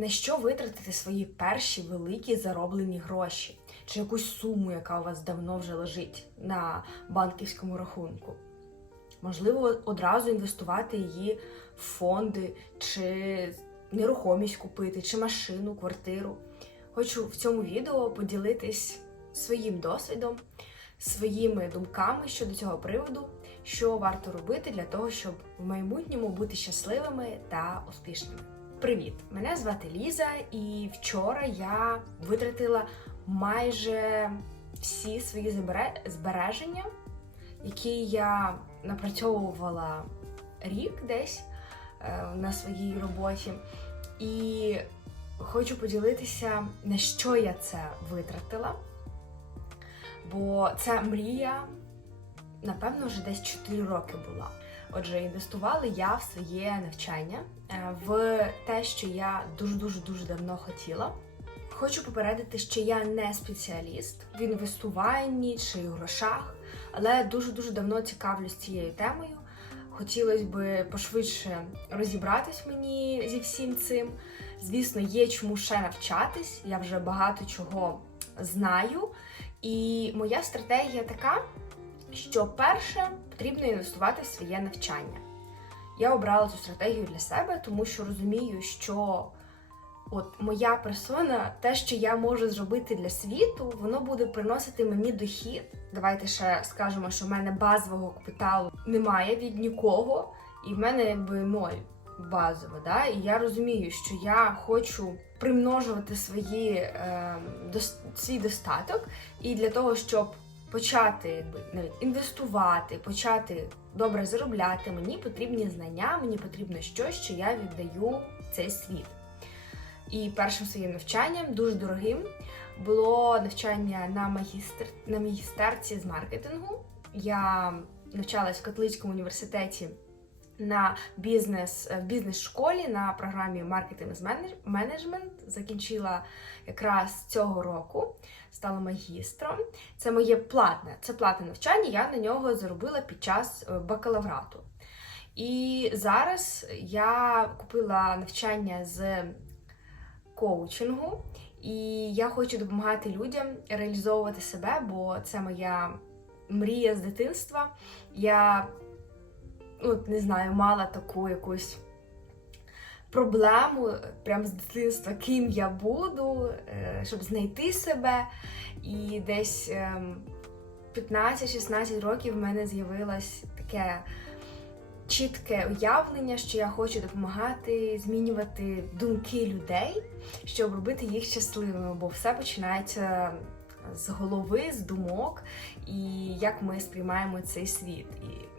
на що витратити свої перші великі зароблені гроші, чи якусь суму, яка у вас давно вже лежить на банківському рахунку. Можливо, одразу інвестувати її в фонди, чи нерухомість купити, чи машину, квартиру. Хочу в цьому відео поділитись своїм досвідом, своїми думками щодо цього приводу, що варто робити для того, щоб в майбутньому бути щасливими та успішними. Привіт! Мене звати Ліза, і вчора я витратила майже всі свої збереження, які я напрацьовувала рік десь е, на своїй роботі. І хочу поділитися, на що я це витратила. Бо це мрія, напевно, вже десь 4 роки була. Отже, інвестувала я в своє навчання, е, в те, що я дуже-дуже дуже давно хотіла. Хочу попередити, що я не спеціаліст в інвестуванні чи грошах, але дуже-дуже давно цікавлюсь цією темою. Хотілося б пошвидше розібратись мені зі всім цим. Звісно, є чому ще навчатись. Я вже багато чого знаю. І моя стратегія така, що перше потрібно інвестувати в своє навчання. Я обрала цю стратегію для себе, тому що розумію, що от моя персона, те, що я можу зробити для світу, воно буде приносити мені дохід. Давайте ще скажемо, що в мене базового капіталу немає від нікого, і в мене якби ноль базово. Да? І я розумію, що я хочу примножувати свої, е, дос- свій достаток, і для того, щоб почати навіть інвестувати, почати добре заробляти, мені потрібні знання, мені потрібно щось, що я віддаю цей світ. І першим своїм навчанням, дуже дорогим, було навчання на магістр на магістерці з маркетингу. Я навчалась в католицькому університеті на бізнес в бізнес-школі на програмі маркетинг з менеджмент. Закінчила якраз цього року, стала магістром. Це моє платне, це платне навчання. Я на нього заробила під час е, бакалаврату. І зараз я купила навчання з коучингу, і я хочу допомагати людям реалізовувати себе, бо це моя мрія з дитинства. Я ну, не знаю, мала таку якусь проблему прямо з дитинства, ким я буду, е, щоб знайти себе. І десь ем, 15-16 років в мене з'явилось таке чітке уявлення, що я хочу допомагати змінювати думки людей, щоб робити їх щасливими, бо все починається з голови, з думок, і як ми сприймаємо цей світ. І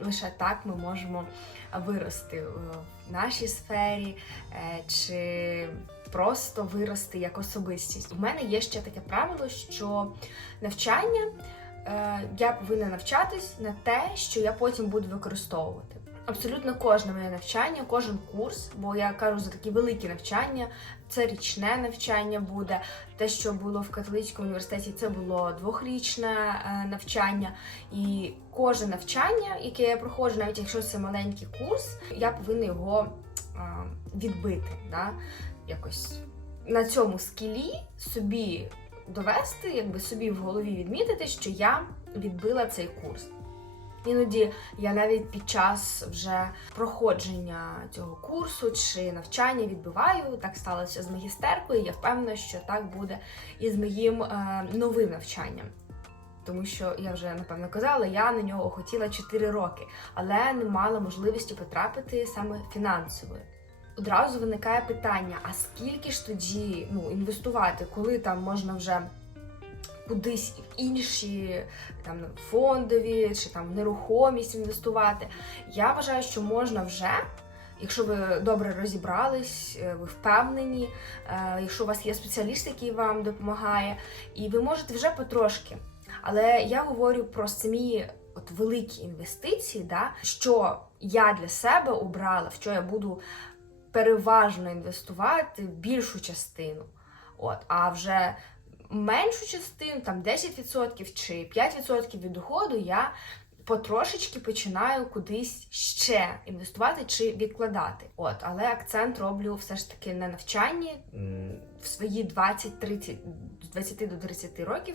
лише так ми можемо вирости в нашій сфері е, чи просто вирости як особистість. У мене є ще таке правило, що навчання е, я повинна навчатись на те, що я потім буду використовувати. Абсолютно кожне моє навчання, кожен курс, бо я кажу за такі великі навчання, це річне навчання буде. Те, що було в католицькому університеті, це було двохрічне е, навчання. І кожне навчання, яке я проходжу, навіть якщо це маленький курс, я повинна його е, відбити. Да? Якось на цьому скілі собі довести, якби собі в голові відмітити, що я відбила цей курс. Іноді я навіть під час вже проходження цього курсу чи навчання відбиваю. Так сталося з магістеркою. Я впевнена, що так буде і з моїм е, новим навчанням. Тому що я вже напевно казала, я на нього хотіла 4 роки, але не мала можливості потрапити саме фінансовою. Одразу виникає питання: а скільки ж тоді ну, інвестувати, коли там можна вже кудись в інші там фондові чи там нерухомість інвестувати? Я вважаю, що можна вже. Якщо ви добре розібрались, е, ви впевнені, е, якщо у вас є спеціаліст, який вам допомагає, і ви можете вже потрошки. Але я говорю про самі от великі інвестиції, да, що я для себе обрала, в що я буду переважно інвестувати більшу частину. От, а вже меншу частину, там 10% чи 5% від доходу, я потрошечки починаю кудись ще інвестувати чи відкладати. От, але акцент роблю все ж таки на навчанні в свої 20-30, з 20 до 30 років.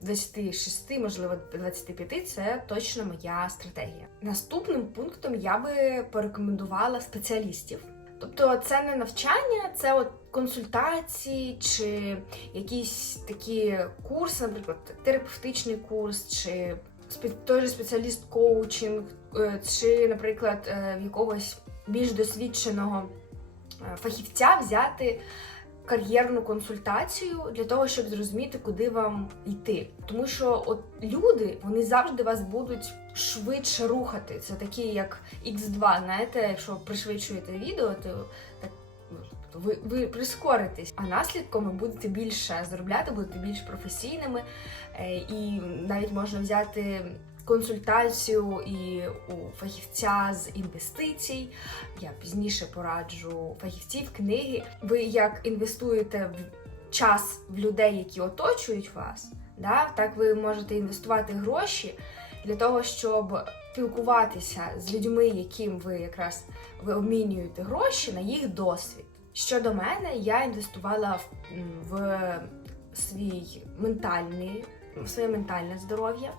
26, можливо, 25 це точно моя стратегія. Наступним пунктом я би порекомендувала спеціалістів. Тобто це не навчання, це от консультації чи якісь такі курси, наприклад, терапевтичний курс, чи спе- той же спеціаліст коучинг, е, чи, наприклад, е, в якогось більш досвідченого е, фахівця взяти кар'єрну консультацію для того, щоб зрозуміти, куди вам йти. Тому що от люди вони завжди вас будуть швидше рухати. Це такі, як X2, знаєте, якщо пришвидшуєте відео, то так. тобто Ви, ви прискоритесь, а наслідком ви будете більше заробляти, будете більш професійними, Е, і навіть можна взяти консультацію і у фахівця з інвестицій. Я пізніше пораджу фахівців книги. Ви як інвестуєте в час в людей, які оточують вас, да, так ви можете інвестувати гроші для того, щоб спілкуватися з людьми, яким ви якраз ви обмінюєте гроші на їх досвід. Щодо мене, я інвестувала в, в свій ментальний, в своє ментальне здоров'я.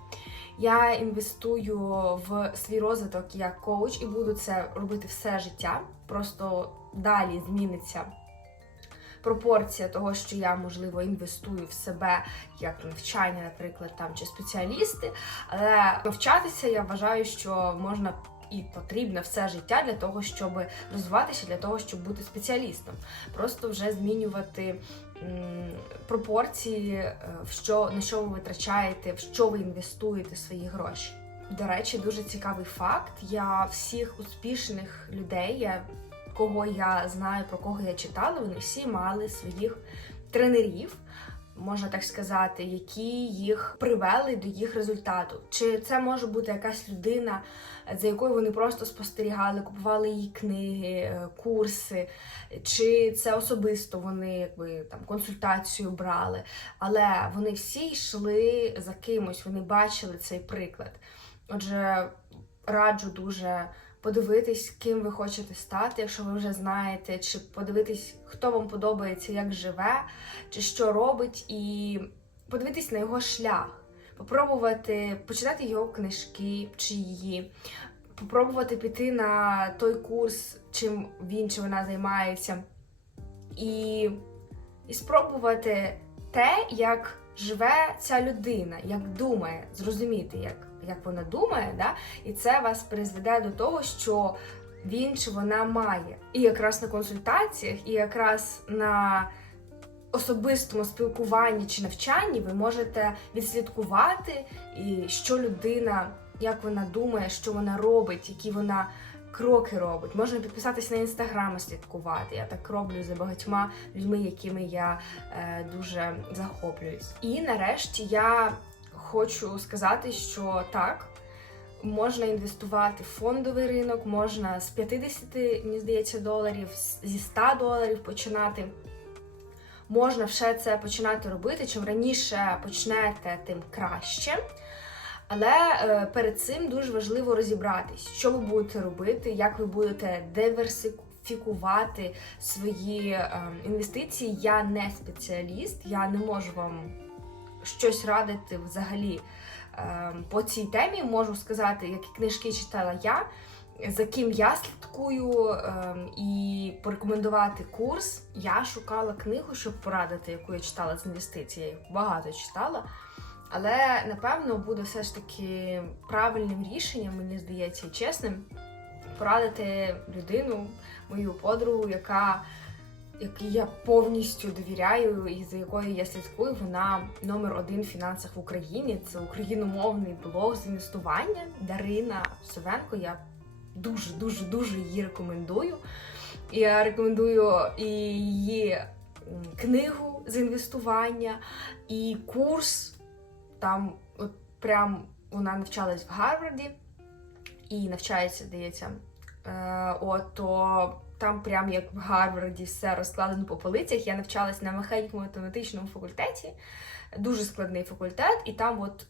Я інвестую в свій розвиток як коуч і буду це робити все життя. Просто далі зміниться пропорція того, що я можливо інвестую в себе як навчання, наприклад, там чи спеціалісти. Але навчатися я вважаю, що можна. І потрібно все життя для того, щоб розвиватися, для того, щоб бути спеціалістом. Просто вже змінювати пропорції, е, в що на що ви витрачаєте, в що ви інвестуєте свої гроші. До речі, дуже цікавий факт. Я всіх успішних людей, я, кого я знаю, про кого я читала, вони всі мали своїх тренерів. Можна так сказати, які їх привели до їх результату. Чи це може бути якась людина, за якою вони просто спостерігали, купували її книги, е, курси, чи це особисто вони якби там консультацію брали, але вони всі йшли за кимось, вони бачили цей приклад. Отже, раджу дуже подивитись, ким ви хочете стати, якщо ви вже знаєте, чи подивитись, хто вам подобається, як живе, чи що робить, і подивитись на його шлях, попробувати почитати його книжки чи її, попробувати піти на той курс, чим він чи вона займається, і, і спробувати те, як живе ця людина, як думає, зрозуміти, як, як вона думає, да? і це вас призведе до того, що він чи вона має. І якраз на консультаціях, і якраз на особистому спілкуванні чи навчанні ви можете відслідкувати, і що людина, як вона думає, що вона робить, які вона кроки робить. Можна підписатись на інстаграм і слідкувати. Я так роблю за багатьма людьми, якими я е, дуже захоплююсь. І нарешті я хочу сказати, що так. Можна інвестувати в фондовий ринок, можна з 50, мені здається, доларів, зі 100 доларів починати. Можна все це починати робити. Чим раніше почнете, тим краще. Але е, перед цим дуже важливо розібратись, що ви будете робити, як ви будете диверсифікувати свої е, інвестиції. Я не спеціаліст, я не можу вам щось радити взагалі е, по цій темі. Можу сказати, які книжки читала я, за ким я слідкую, і порекомендувати курс. Я шукала книгу, щоб порадити, яку я читала з інвестицій. Багато читала. Але напевно буде все ж таки правильним рішенням, мені здається, і чесним, порадити людину, мою подругу, яка якій я повністю довіряю і за якою я слідкую. Вона номер один в фінансах в Україні. Це україномовний блог з інвестування. Дарина Совенко. Я дуже дуже дуже її рекомендую. Я рекомендую і її книгу з інвестування, і курс. Там от прям вона навчалась в Гарварді і навчається, здається. Е, от, то там прям як в Гарварді все розкладено по полицях. Я навчалась на механіко-математичному факультеті, дуже складний факультет, і там от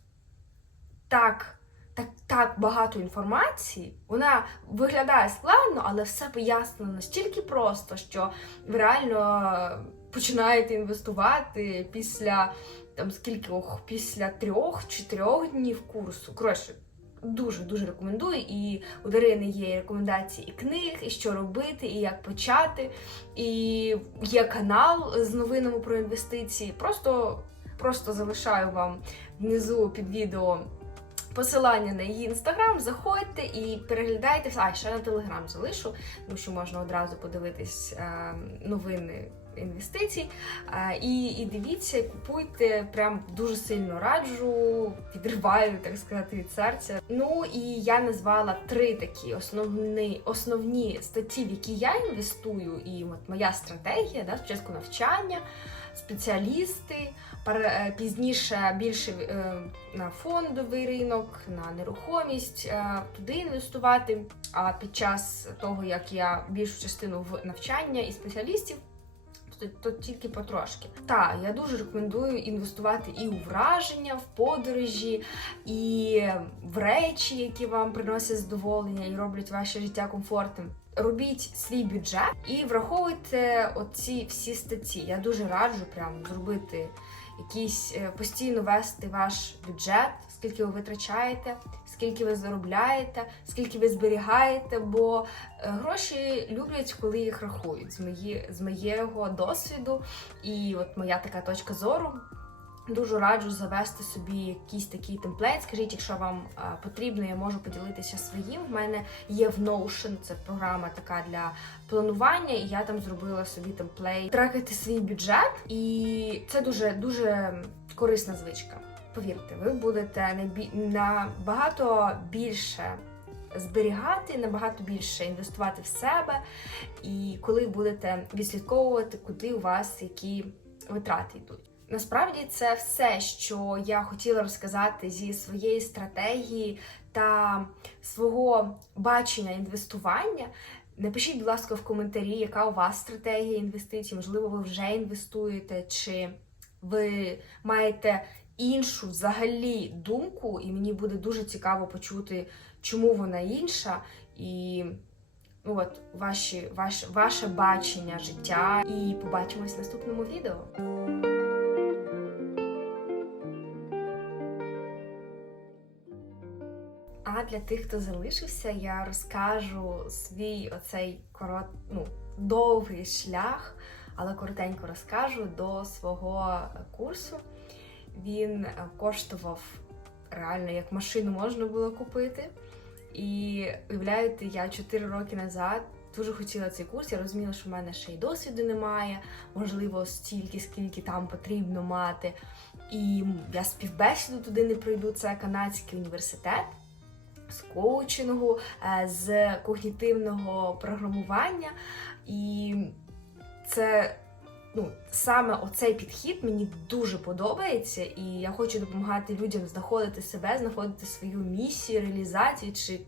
так так, так багато інформації. Вона виглядає складно, але все пояснено настільки просто, що ви реально починаєте інвестувати після там скількох, після трьох-чотирьох днів курсу. Коротше, дуже дуже рекомендую. І у Дарини є рекомендації і книг, і що робити, і як почати. І є канал з новинами про інвестиції. Просто, просто залишаю вам внизу під відео. Посилання на її інстаграм, заходьте і переглядайте. А ще на телеграм залишу, тому що можна одразу подивитись е, новини інвестицій. Е, і, і дивіться, купуйте. Прям дуже сильно раджу, відриваю, так сказати, від серця. Ну і я назвала три такі основні, основні статті, в які я інвестую, і от моя стратегія, да, спочатку навчання, спеціалісти. Е, Пізніше більше е, на фондовий ринок, на нерухомість туди інвестувати. А під час того, як я більшу частину в навчання і спеціалістів, то, то тільки потрошки. Так, я дуже рекомендую інвестувати і у враження, в подорожі, і в речі, які вам приносять задоволення і роблять ваше життя комфортним. Робіть свій бюджет і враховуйте оці всі статті. Я дуже раджу прям зробити якийсь е, постійно вести ваш бюджет, скільки ви витрачаєте, скільки ви заробляєте, скільки ви зберігаєте, бо е, гроші люблять, коли їх рахують з мої, з моєго досвіду. І от моя така точка зору. Дуже раджу завести собі якийсь такий темплейт. Скажіть, якщо вам а, потрібно, я можу поділитися своїм. В мене є в Notion, це програма така для планування, і я там зробила собі темплейт, трекати свій бюджет, і це дуже дуже корисна звичка. Повірте, ви будете набагато більше зберігати, набагато більше інвестувати в себе, і коли будете відслідковувати, куди у вас які витрати йдуть. Насправді це все, що я хотіла розказати зі своєї стратегії та свого бачення інвестування. Напишіть, будь ласка, в коментарі, яка у вас стратегія інвестицій. Можливо, ви вже інвестуєте, чи ви маєте іншу взагалі думку, і мені буде дуже цікаво почути, чому вона інша, і ну, от, ваші, ваше, ваше бачення життя. І побачимось в наступному відео. А для тих, хто залишився, я розкажу свій оцей корот, ну, довгий шлях, але коротенько розкажу до свого курсу. Він е, коштував реально як машину можна було купити. І уявляєте, я 4 роки назад дуже хотіла цей курс. Я розуміла, що в мене ще й досвіду немає, можливо, стільки, скільки там потрібно мати. І я співбесіду туди не пройду. Це канадський університет з коучингу, е, з когнітивного програмування. І це ну, саме оцей підхід мені дуже подобається, і я хочу допомагати людям знаходити себе, знаходити свою місію, реалізацію чи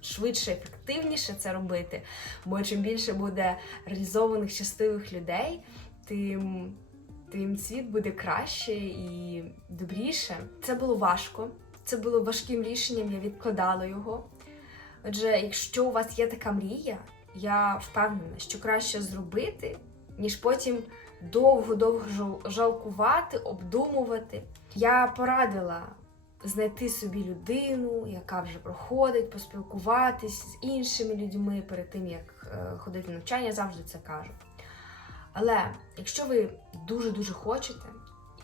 швидше, ефективніше це робити. Бо чим більше буде реалізованих щасливих людей, тим. Тим світ буде краще і добріше. Це було важко, це було важким рішенням, я відкладала його. Отже, якщо у вас є така мрія, я впевнена, що краще зробити, ніж потім довго-довго жал- жалкувати, обдумувати. Я порадила знайти собі людину, яка вже проходить, поспілкуватись з іншими людьми перед тим, як е, ходити на навчання, я завжди це кажу. Але якщо ви дуже-дуже хочете,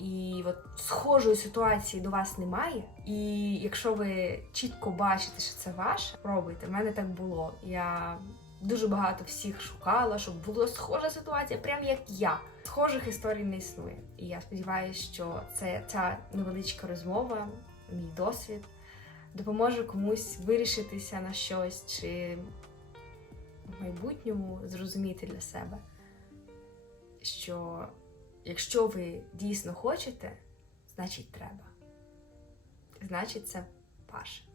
і от схожої ситуації до вас немає, і якщо ви чітко бачите, що це ваше, пробуйте. В мене так було. Я дуже багато всіх шукала, щоб була схожа ситуація, прям як я. Схожих історій не існує. І я сподіваюся, що це ця невеличка розмова, мій досвід допоможе комусь вирішитися на щось чи в майбутньому зрозуміти для себе, що якщо ви дійсно хочете, значить треба. Значить, це ваше.